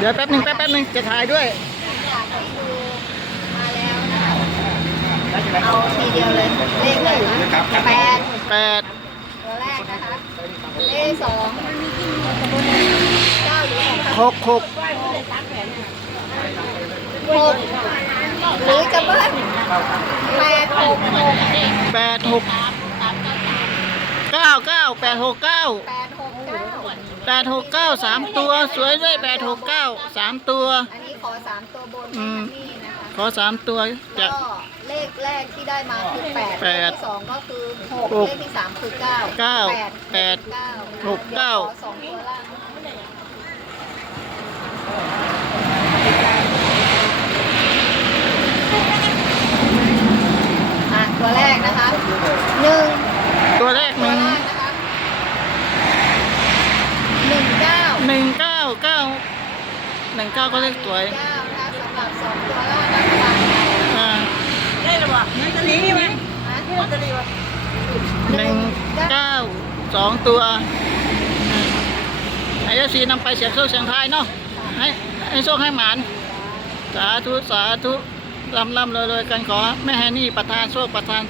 ดี๋ยวแป๊บหนึ่งแป๊บแป๊บหนึ่งจะถ่ายด้วยอยากให้ดูมาแล้วนะคะเอาทีเดียวเลยเลขเลยนะแปดแปดตัวแรกนะคะเลขสองเก้าหรือหกครับหกหกหกหรือจะเบิ้ลแปดหกหกแปดหก เก้าเก้าแปดหกเก้าแปดหกเก้าแปดหกเก้าสามตัวสวยด้วยแปดหกเก้าสามตัว อันนี้ขอสามตัวบนอืม นี่นะคะขอสามตัวจะ ก็เลขแรกที่ได้มาคือแปดแปเลขดที่สองก็คือหกหกเลขที่สามคือเก้าเก้าแปดแปดเก้าหกเก้าดี๋ยวขอสองตัวล่างอะตัวแรกนะคะหนึ่ง ตัวแรกห ตัว นึ่ง ล่างนะคะหนึ่งเก้า หนึ่งเก้าเก้าหนึ่งเก้าก็เลขสวยเก้านะคะสำหรับสองตัวล่างรัฐบาลไทยอ่าได้หรือเปล่าไม่จะหนีไหมนะไม่จะหนีวะหนึ่งเก้าสองตัวอาไอ้สีนำไปเสียงโชคเสียงทายเนาะให้ให้โชคให้หมาน สาธุสาธุรำรำรวยรวยกันขอแม่แฮนี่ประทานโชคประทาน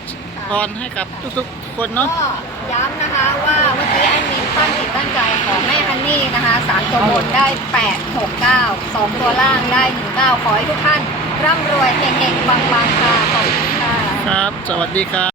พรให้กับทุกๆคนเนาะก็ย้ำนะคะว่าเมื่อกี้แอ ตัวบนได้ 8 6 9 2 ตัวล่างได้ 1 9 ขอให้ทุกท่านร่ำรวยเฮงๆปังๆค่ะขอบคุณค่ะ ครับ สวัสดีครับ